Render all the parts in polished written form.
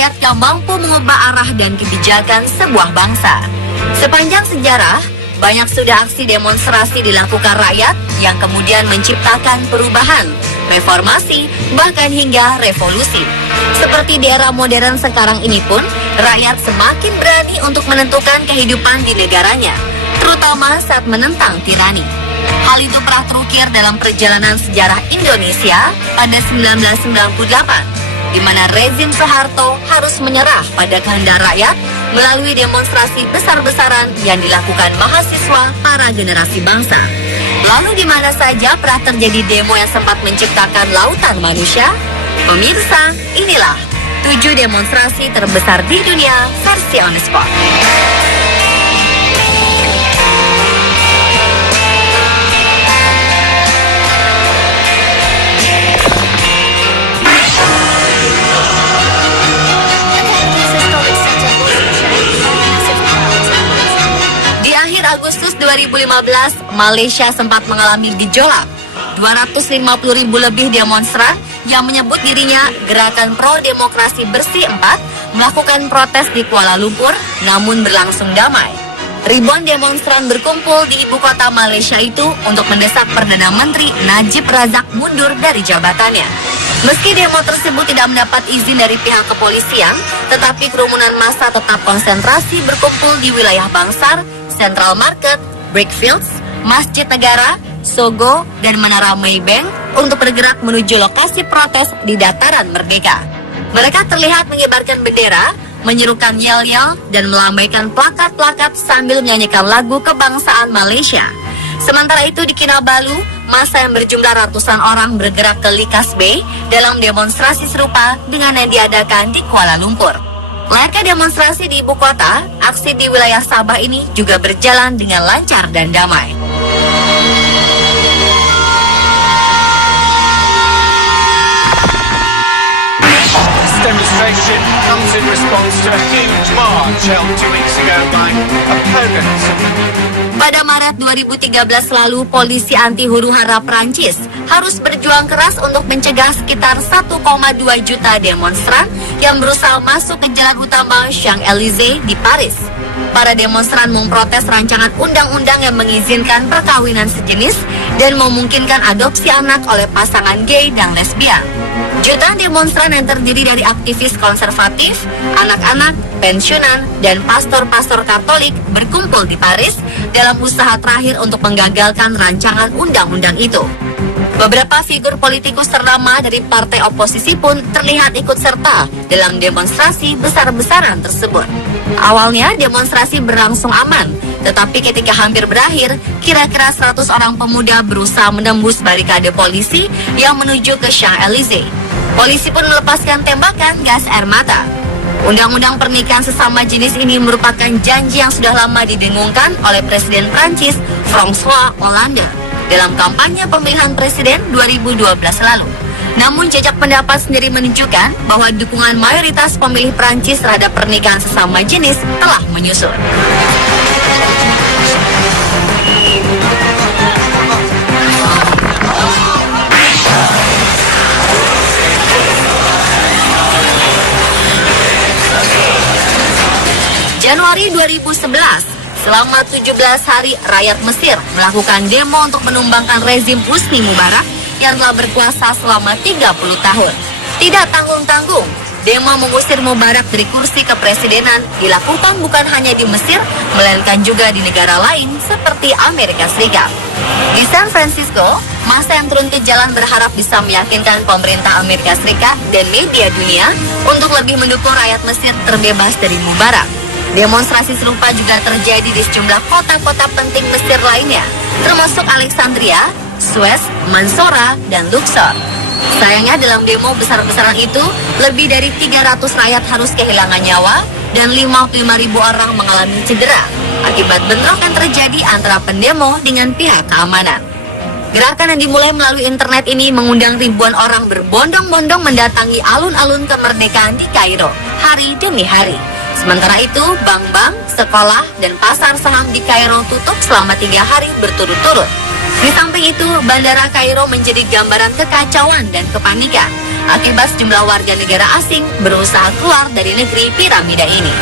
rakyat yang mampu mengubah arah dan kebijakan sebuah bangsa. Sepanjang sejarah, banyak sudah aksi demonstrasi dilakukan rakyat yang kemudian menciptakan perubahan, reformasi, bahkan hingga revolusi. Seperti di era modern sekarang ini pun, rakyat semakin berani untuk menentukan kehidupan di negaranya, terutama saat menentang tirani. Hal itu pernah terukir dalam perjalanan sejarah Indonesia pada 1998, di mana rezim Soeharto harus menyerah pada kehendak rakyat melalui demonstrasi besar-besaran yang dilakukan mahasiswa para generasi bangsa. Lalu di mana saja pernah terjadi demo yang sempat menciptakan lautan manusia? Pemirsa, inilah 7 demonstrasi terbesar di dunia versi On The Spot. Agustus 2015, Malaysia sempat mengalami gejolak. 250.000 lebih demonstran yang menyebut dirinya Gerakan Pro Demokrasi Bersih 4 melakukan protes di Kuala Lumpur, namun berlangsung damai. Ribuan demonstran berkumpul di ibu kota Malaysia itu untuk mendesak Perdana Menteri Najib Razak mundur dari jabatannya. Meski demo tersebut tidak mendapat izin dari pihak kepolisian, tetapi kerumunan massa tetap konsentrasi berkumpul di wilayah Bangsar, Central Market, Brickfields, Masjid Negara, Sogo, dan Menara Maybank untuk bergerak menuju lokasi protes di Dataran Merdeka. Mereka terlihat mengibarkan bendera, menyerukan yel-yel, dan melambaikan plakat-plakat sambil menyanyikan lagu kebangsaan Malaysia. Sementara itu di Kinabalu, massa yang berjumlah ratusan orang bergerak ke Likas Bay dalam demonstrasi serupa dengan yang diadakan di Kuala Lumpur. Layaknya demonstrasi di ibu kota, aksi di wilayah Sabah ini juga berjalan dengan lancar dan damai. This demonstration comes in response to a huge march held 2 weeks ago by opponents. Pada Maret 2013 lalu, polisi anti huru-hara Prancis harus berjuang keras untuk mencegah sekitar 1,2 juta demonstran yang berusaha masuk ke jalan utama Champs-Élysées di Paris. Para demonstran memprotes rancangan undang-undang yang mengizinkan perkawinan sejenis dan memungkinkan adopsi anak oleh pasangan gay dan lesbian. Jutaan demonstran yang terdiri dari aktivis konservatif, anak-anak, pensiunan, dan pastor-pastor Katolik berkumpul di Paris dalam usaha terakhir untuk menggagalkan rancangan undang-undang itu. Beberapa figur politikus ternama dari partai oposisi pun terlihat ikut serta dalam demonstrasi besar-besaran tersebut. Awalnya demonstrasi berlangsung aman, tetapi ketika hampir berakhir, kira-kira 100 orang pemuda berusaha menembus barikade polisi yang menuju ke Champs-Élysées. Polisi pun melepaskan tembakan gas air mata. Undang-undang pernikahan sesama jenis ini merupakan janji yang sudah lama didengungkan oleh Presiden Prancis François Hollande dalam kampanye pemilihan presiden 2012 lalu. Namun jejak pendapat sendiri menunjukkan bahwa dukungan mayoritas pemilih Prancis terhadap pernikahan sesama jenis telah menyusut. Januari 2011, selama 17 hari rakyat Mesir melakukan demo untuk menumbangkan rezim Husni Mubarak yang telah berkuasa selama 30 tahun. Tidak tanggung-tanggung, demo mengusir Mubarak dari kursi kepresidenan dilakukan bukan hanya di Mesir, melainkan juga di negara lain seperti Amerika Serikat. Di San Francisco, massa yang turun ke jalan berharap bisa meyakinkan pemerintah Amerika Serikat dan media dunia untuk lebih mendukung rakyat Mesir terbebas dari Mubarak. Demonstrasi serupa juga terjadi di sejumlah kota-kota penting Mesir lainnya, termasuk Alexandria, Suez, Mansoura, dan Luxor. Sayangnya dalam demo besar-besaran itu, lebih dari 300 rakyat harus kehilangan nyawa dan 55.000 orang mengalami cedera akibat bentrok yang terjadi antara pendemo dengan pihak keamanan. Gerakan yang dimulai melalui internet ini mengundang ribuan orang berbondong-bondong mendatangi alun-alun kemerdekaan di Kairo hari demi hari. Sementara itu, bank-bank, sekolah, dan pasar saham di Kairo tutup selama 3 hari berturut-turut. Di samping itu, bandara Kairo menjadi gambaran kekacauan dan kepanikan. akibat sejumlah warga negara asing berusaha keluar dari negeri piramida ini.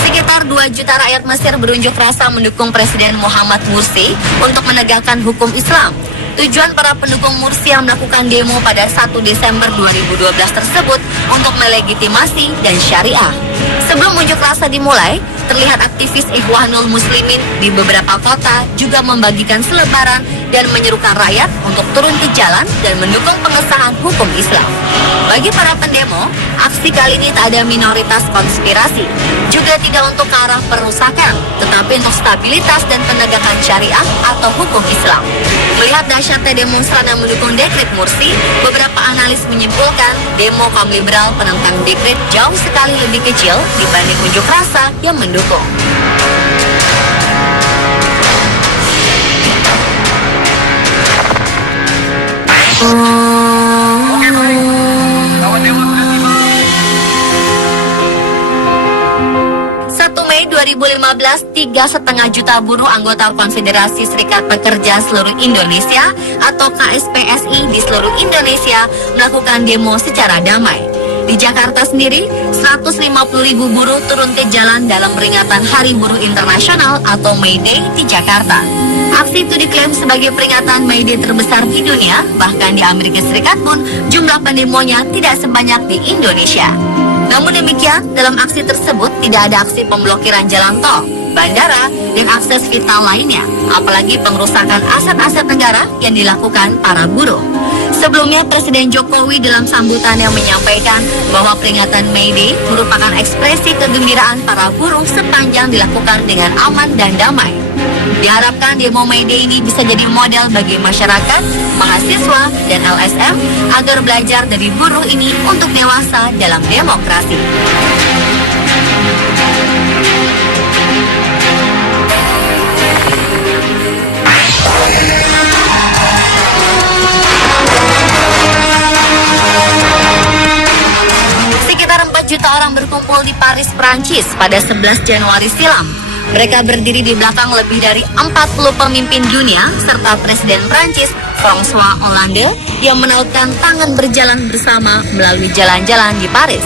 Sekitar 2 juta rakyat Mesir berunjuk rasa mendukung Presiden Muhammad Mursi untuk menegakkan hukum Islam. Tujuan para pendukung Mursi yang melakukan demo pada 1 Desember 2012 tersebut untuk melegitimasi dan syariah. Sebelum unjuk rasa dimulai, terlihat aktivis Ikhwanul Muslimin di beberapa kota juga membagikan selebaran dan menyerukan rakyat untuk turun ke jalan dan mendukung pengesahan hukum Islam. Bagi para pendemo, aksi kali ini tak ada minoritas konspirasi, juga tidak untuk ke arah perusakan, tetapi untuk stabilitas dan penegakan syariah atau hukum Islam. Melihat dahsyatnya demonstran yang mendukung dekret Mursi, beberapa analis menyimpulkan demo kaum liberal penentang dekret jauh sekali lebih kecil dibanding unjuk rasa yang mendukung. Mei 2015, 3,5 juta buruh anggota Konfederasi Serikat Pekerja Seluruh Indonesia atau KSPSI di seluruh Indonesia melakukan demo secara damai. Di Jakarta sendiri, 150.000 buruh turun ke jalan dalam peringatan Hari Buruh Internasional atau May Day di Jakarta. Aksi itu diklaim sebagai peringatan May Day terbesar di dunia, bahkan di Amerika Serikat pun jumlah pendemonya tidak sebanyak di Indonesia. Namun demikian, dalam aksi tersebut tidak ada aksi pemblokiran jalan tol, bandara, dan akses vital lainnya, apalagi pengerusakan aset-aset negara yang dilakukan para buruh. Sebelumnya, Presiden Jokowi dalam sambutannya menyampaikan bahwa peringatan May Day merupakan ekspresi kegembiraan para buruh sepanjang dilakukan dengan aman dan damai. Diharapkan demo May Day ini bisa jadi model bagi masyarakat, mahasiswa, dan LSM agar belajar dari buruh ini untuk dewasa dalam demokrasi. Sekitar 4 juta orang berkumpul di Paris, Prancis pada 11 Januari silam. Mereka berdiri di belakang lebih dari 40 pemimpin dunia serta Presiden Prancis François Hollande yang menautkan tangan berjalan bersama melalui jalan-jalan di Paris.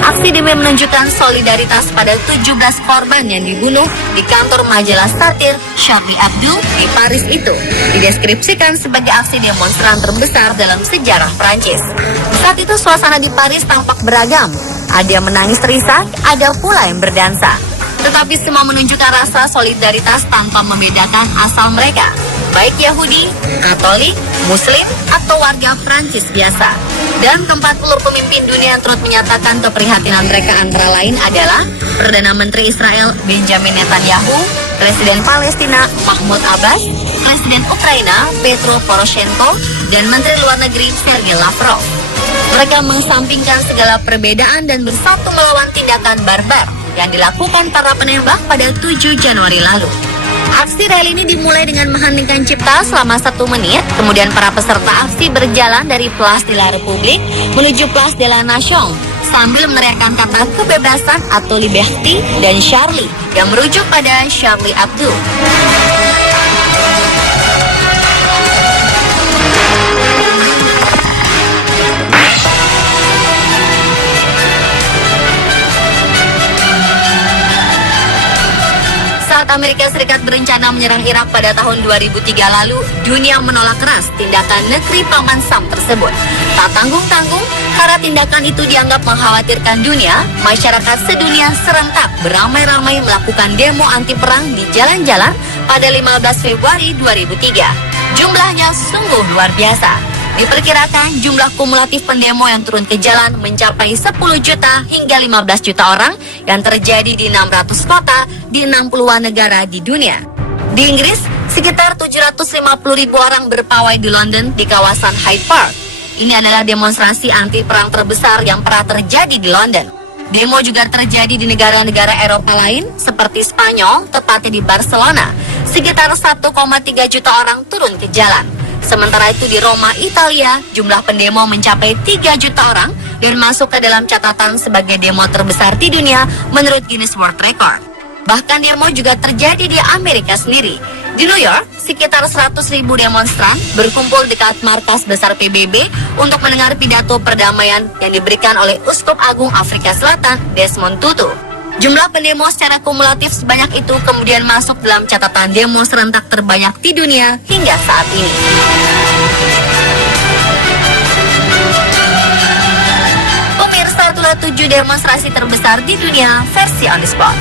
Aksi demi menunjukkan solidaritas pada 17 korban yang dibunuh di kantor majalah satir Charlie Hebdo di Paris itu dideskripsikan sebagai aksi demonstran terbesar dalam sejarah Prancis. Saat itu suasana di Paris tampak beragam. Ada yang menangis terisak, ada pula yang berdansa. Tetapi semua menunjukkan rasa solidaritas tanpa membedakan asal mereka, baik Yahudi, Katolik, Muslim, atau warga Prancis biasa. Dan ke-40 pemimpin dunia yang turut menyatakan keprihatinan mereka antara lain adalah Perdana Menteri Israel Benjamin Netanyahu, Presiden Palestina Mahmud Abbas, Presiden Ukraina Petro Poroshenko, dan Menteri Luar Negeri Sergei Lavrov. Mereka mengesampingkan segala perbedaan dan bersatu melawan tindakan barbar yang dilakukan para penembak pada 7 Januari lalu. Aksi rally ini dimulai dengan mengheningkan cipta selama 1 menit, kemudian para peserta aksi berjalan dari Place de la République menuju Place de la Nation sambil meneriakkan kata kebebasan atau liberty dan Charlie yang merujuk pada Charlie Hebdo. Saat Amerika Serikat berencana menyerang Irak pada tahun 2003 lalu, dunia menolak keras tindakan negeri Paman Sam tersebut. Tak tanggung-tanggung, karena tindakan itu dianggap mengkhawatirkan dunia, masyarakat sedunia serentak beramai-ramai melakukan demo anti perang di jalan-jalan pada 15 Februari 2003. Jumlahnya sungguh luar biasa. Diperkirakan jumlah kumulatif pendemo yang turun ke jalan mencapai 10 juta hingga 15 juta orang yang terjadi di 600 kota di 60-an negara di dunia. Di Inggris, sekitar 750.000 orang berpawai di London di kawasan Hyde Park. Ini adalah demonstrasi anti perang terbesar yang pernah terjadi di London. Demo juga terjadi di negara-negara Eropa lain seperti Spanyol, tepatnya di Barcelona. Sekitar 1,3 juta orang turun ke jalan. Sementara itu di Roma, Italia, jumlah pendemo mencapai 3 juta orang dan masuk ke dalam catatan sebagai demo terbesar di dunia menurut Guinness World Record. Bahkan demo juga terjadi di Amerika sendiri. Di New York, sekitar 100.000 demonstran berkumpul dekat markas besar PBB untuk mendengar pidato perdamaian yang diberikan oleh Uskup Agung Afrika Selatan, Desmond Tutu. Jumlah pendemo secara kumulatif sebanyak itu kemudian masuk dalam catatan demo serentak terbanyak di dunia hingga saat ini. Pemirsa, itulah 7 demonstrasi terbesar di dunia versi On The Spot.